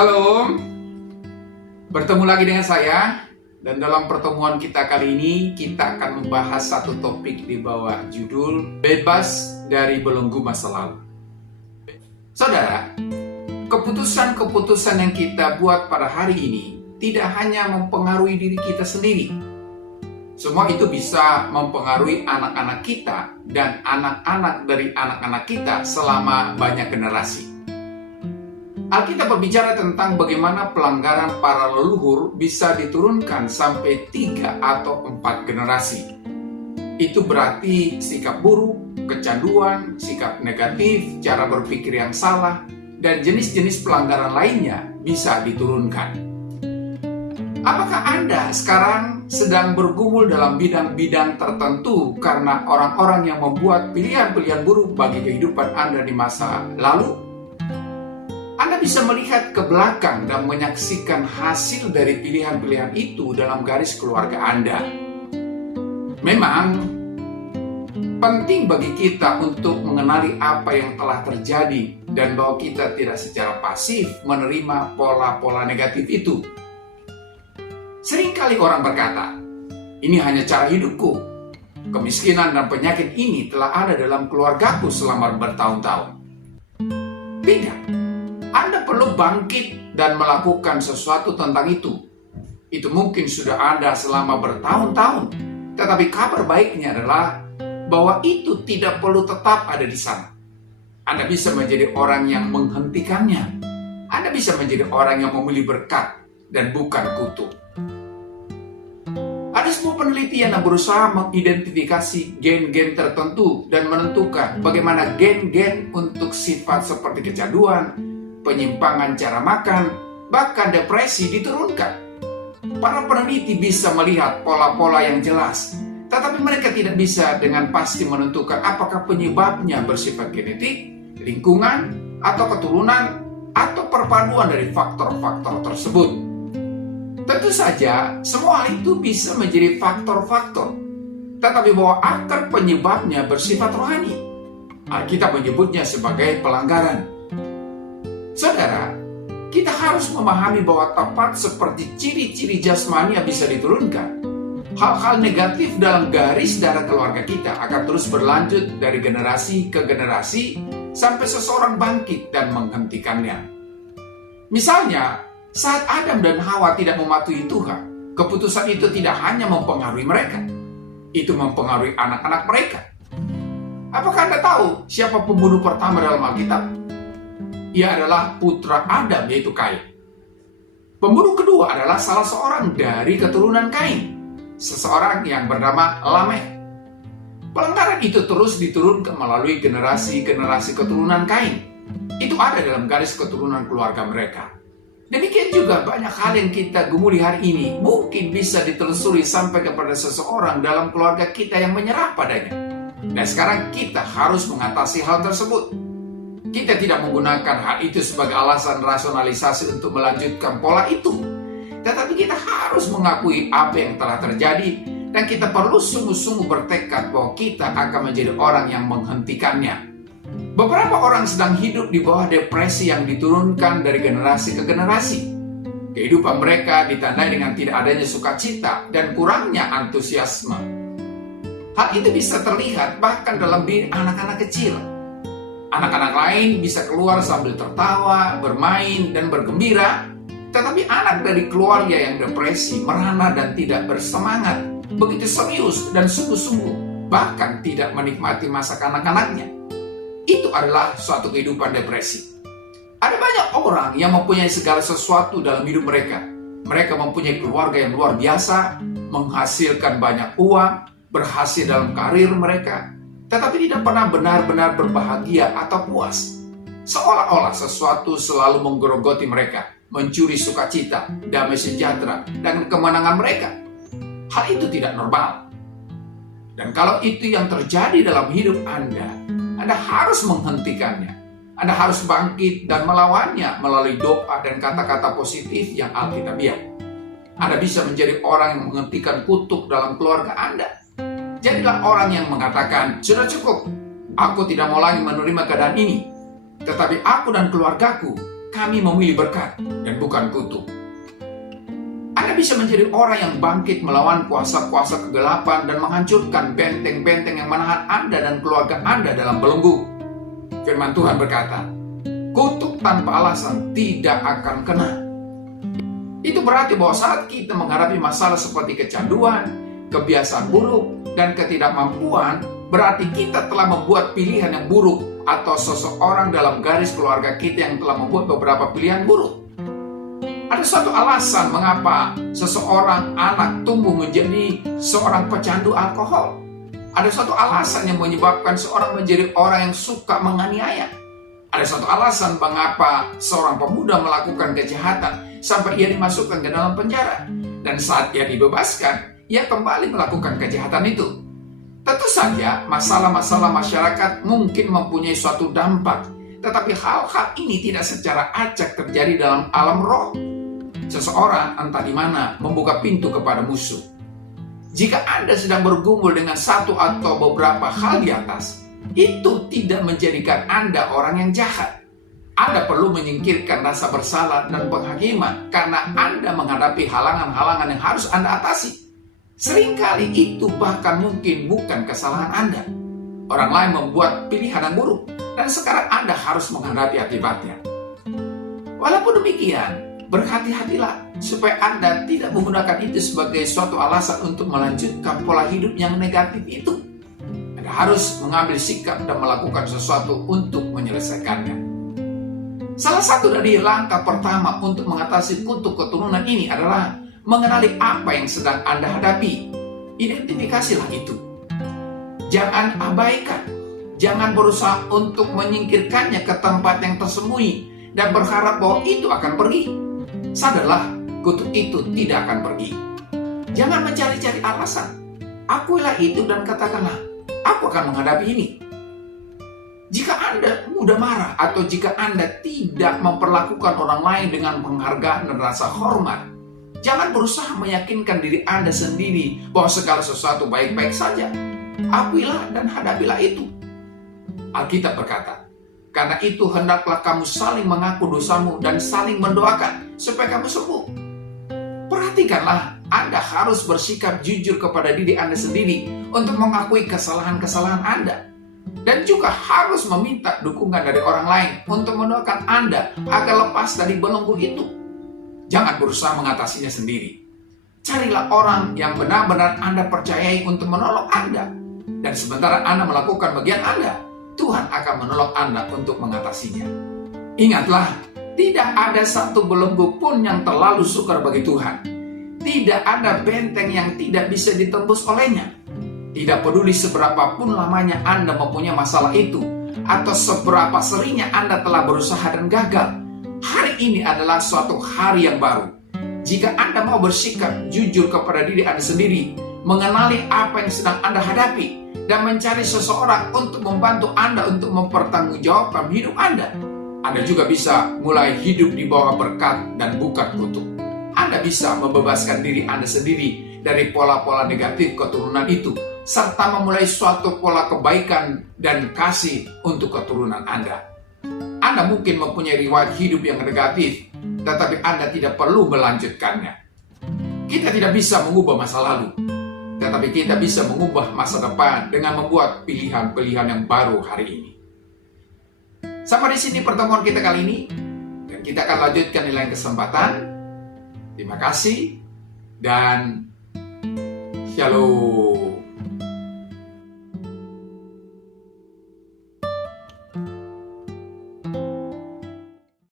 Shalom, bertemu lagi dengan saya. Dan dalam pertemuan kita kali ini, kita akan membahas satu topik di bawah judul Bebas dari Belenggu Masa Lalu. Saudara, keputusan-keputusan yang kita buat pada hari ini tidak hanya mempengaruhi diri kita sendiri. Semua itu bisa mempengaruhi anak-anak kita dan anak-anak dari anak-anak kita selama banyak generasi. Alkitab berbicara tentang bagaimana pelanggaran para leluhur bisa diturunkan sampai 3 atau 4 generasi. Itu berarti sikap buruk, kecanduan, sikap negatif, cara berpikir yang salah, dan jenis-jenis pelanggaran lainnya bisa diturunkan. Apakah Anda sekarang sedang bergumul dalam bidang-bidang tertentu karena orang-orang yang membuat pilihan-pilihan buruk bagi kehidupan Anda di masa lalu? Anda bisa melihat ke belakang dan menyaksikan hasil dari pilihan-pilihan itu dalam garis keluarga Anda. Memang penting bagi kita untuk mengenali apa yang telah terjadi dan bahwa kita tidak secara pasif menerima pola-pola negatif itu. Seringkali orang berkata, "Ini hanya cara hidupku. Kemiskinan dan penyakit ini telah ada dalam keluargaku selama bertahun-tahun." Tidak. Anda perlu bangkit dan melakukan sesuatu tentang itu. Itu mungkin sudah ada selama bertahun-tahun. Tetapi kabar baiknya adalah bahwa itu tidak perlu tetap ada di sana. Anda bisa menjadi orang yang menghentikannya. Anda bisa menjadi orang yang memilih berkat dan bukan kutuk. Ada sebuah penelitian yang berusaha mengidentifikasi gen-gen tertentu dan menentukan bagaimana gen-gen untuk sifat seperti kecanduan, penyimpangan cara makan, bahkan depresi diturunkan. Para peneliti bisa melihat pola-pola yang jelas, tetapi mereka tidak bisa dengan pasti menentukan apakah penyebabnya bersifat genetik, lingkungan, atau keturunan, atau perpaduan dari faktor-faktor tersebut. Tentu saja, semua hal itu bisa menjadi faktor-faktor, tetapi bahwa akar penyebabnya bersifat rohani. Alkitab menyebutnya sebagai pelanggaran. Saudara, kita harus memahami bahwa tepat seperti ciri-ciri jasmani yang bisa diturunkan, hal-hal negatif dalam garis darah keluarga kita akan terus berlanjut dari generasi ke generasi sampai seseorang bangkit dan menghentikannya. Misalnya, saat Adam dan Hawa tidak mematuhi Tuhan, keputusan itu tidak hanya mempengaruhi mereka, itu mempengaruhi anak-anak mereka. Apakah Anda tahu siapa pembunuh pertama dalam Alkitab? Ia adalah putra Adam, yaitu Kain. Pembunuh kedua adalah salah seorang dari keturunan Kain, seseorang yang bernama Lamekh. Pelanggaran itu terus diturunkan melalui generasi-generasi keturunan Kain. Itu ada dalam garis keturunan keluarga mereka. Demikian juga banyak hal yang kita gumuli hari ini mungkin bisa ditelusuri sampai kepada seseorang dalam keluarga kita yang menyerah padanya. Dan sekarang kita harus mengatasi hal tersebut. Kita tidak menggunakan hal itu sebagai alasan rasionalisasi untuk melanjutkan pola itu. Tetapi kita harus mengakui apa yang telah terjadi dan kita perlu sungguh-sungguh bertekad bahwa kita akan menjadi orang yang menghentikannya. Beberapa orang sedang hidup di bawah depresi yang diturunkan dari generasi ke generasi. Kehidupan mereka ditandai dengan tidak adanya sukacita dan kurangnya antusiasme. Hal itu bisa terlihat bahkan dalam diri anak-anak kecil. Anak-anak lain bisa keluar sambil tertawa, bermain, dan bergembira. Tetapi anak dari keluarga yang depresi, merana, dan tidak bersemangat, begitu serius dan sungguh-sungguh, bahkan tidak menikmati masa kanak-kanaknya. Itu adalah suatu kehidupan depresi. Ada banyak orang yang mempunyai segala sesuatu dalam hidup mereka. Mereka mempunyai keluarga yang luar biasa, menghasilkan banyak uang, berhasil dalam karir mereka, tetapi tidak pernah benar-benar berbahagia atau puas. Seolah-olah sesuatu selalu menggerogoti mereka, mencuri sukacita, damai sejahtera, dan kemenangan mereka. Hal itu tidak normal. Dan kalau itu yang terjadi dalam hidup Anda harus menghentikannya. Anda harus bangkit dan melawannya melalui doa dan kata-kata positif yang alkitabiah. Anda bisa menjadi orang yang menghentikan kutuk dalam keluarga Anda. Jadilah orang yang mengatakan, "Sudah cukup, aku tidak mau lagi menerima keadaan ini. Tetapi aku dan keluargaku kami memilih berkat dan bukan kutuk. Anda bisa menjadi orang yang bangkit melawan kuasa-kuasa kegelapan dan menghancurkan benteng-benteng yang menahan Anda dan keluarga Anda dalam belenggu. Firman Tuhan berkata, kutuk tanpa alasan tidak akan kena. Itu berarti bahwa saat kita menghadapi masalah seperti kecanduan, kebiasaan buruk, dan ketidakmampuan, berarti kita telah membuat pilihan yang buruk atau seseorang dalam garis keluarga kita yang telah membuat beberapa pilihan buruk. Ada suatu alasan mengapa seseorang anak tumbuh menjadi seorang pecandu alkohol. Ada suatu alasan yang menyebabkan seorang menjadi orang yang suka menganiaya. Ada suatu alasan mengapa seorang pemuda melakukan kejahatan sampai ia dimasukkan ke dalam penjara. Dan saat ia dibebaskan, ia kembali melakukan kejahatan itu. Tentu saja masalah-masalah masyarakat mungkin mempunyai suatu dampak, tetapi hal-hal ini tidak secara acak terjadi dalam alam roh. Seseorang entah di mana membuka pintu kepada musuh. Jika Anda sedang bergumul dengan satu atau beberapa hal di atas, itu tidak menjadikan Anda orang yang jahat. Anda perlu menyingkirkan rasa bersalah dan penghakiman karena Anda menghadapi halangan-halangan yang harus Anda atasi. Seringkali itu bahkan mungkin bukan kesalahan Anda. Orang lain membuat pilihan yang buruk dan sekarang Anda harus menghadapi akibatnya. Walaupun demikian, berhati-hatilah supaya Anda tidak menggunakan itu sebagai suatu alasan untuk melanjutkan pola hidup yang negatif itu. Anda harus mengambil sikap dan melakukan sesuatu untuk menyelesaikannya. Salah satu dari langkah pertama untuk mengatasi kutuk keturunan ini adalah mengenali apa yang sedang Anda hadapi. Identifikasilah itu. Jangan abaikan. Jangan berusaha untuk menyingkirkannya ke tempat yang tersembunyi dan berharap bahwa itu akan pergi. Sadarlah, kutuk itu tidak akan pergi. Jangan mencari-cari alasan. Akuilah itu dan katakanlah, aku akan menghadapi ini. Jika Anda mudah marah atau jika Anda tidak memperlakukan orang lain dengan penghargaan dan rasa hormat, jangan berusaha meyakinkan diri Anda sendiri bahwa segala sesuatu baik-baik saja. Akuilah dan hadapilah itu. Alkitab berkata, karena itu hendaklah kamu saling mengaku dosamu dan saling mendoakan supaya kamu sembuh. Perhatikanlah, Anda harus bersikap jujur kepada diri Anda sendiri untuk mengakui kesalahan-kesalahan Anda. Dan juga harus meminta dukungan dari orang lain untuk mendoakan Anda agar lepas dari belenggu itu. Jangan berusaha mengatasinya sendiri. Carilah orang yang benar-benar Anda percayai untuk menolong Anda. Dan sementara Anda melakukan bagian Anda, Tuhan akan menolong Anda untuk mengatasinya. Ingatlah, tidak ada satu belenggu pun yang terlalu sukar bagi Tuhan. Tidak ada benteng yang tidak bisa ditembus olehnya. Tidak peduli seberapa pun lamanya Anda mempunyai masalah itu, atau seberapa seringnya Anda telah berusaha dan gagal. Hari ini adalah suatu hari yang baru. Jika Anda mau bersikap jujur kepada diri Anda sendiri, mengenali apa yang sedang Anda hadapi, dan mencari seseorang untuk membantu Anda untuk mempertanggungjawabkan hidup Anda, Anda juga bisa mulai hidup di bawah berkat dan bukan kutuk. Anda bisa membebaskan diri Anda sendiri dari pola-pola negatif keturunan itu, serta memulai suatu pola kebaikan dan kasih untuk keturunan Anda. Anda mungkin mempunyai riwayat hidup yang negatif, tetapi Anda tidak perlu melanjutkannya. Kita tidak bisa mengubah masa lalu, tetapi kita bisa mengubah masa depan dengan membuat pilihan-pilihan yang baru hari ini. Sampai di sini pertemuan kita kali ini, dan kita akan lanjutkan di lain kesempatan. Terima kasih dan shalom.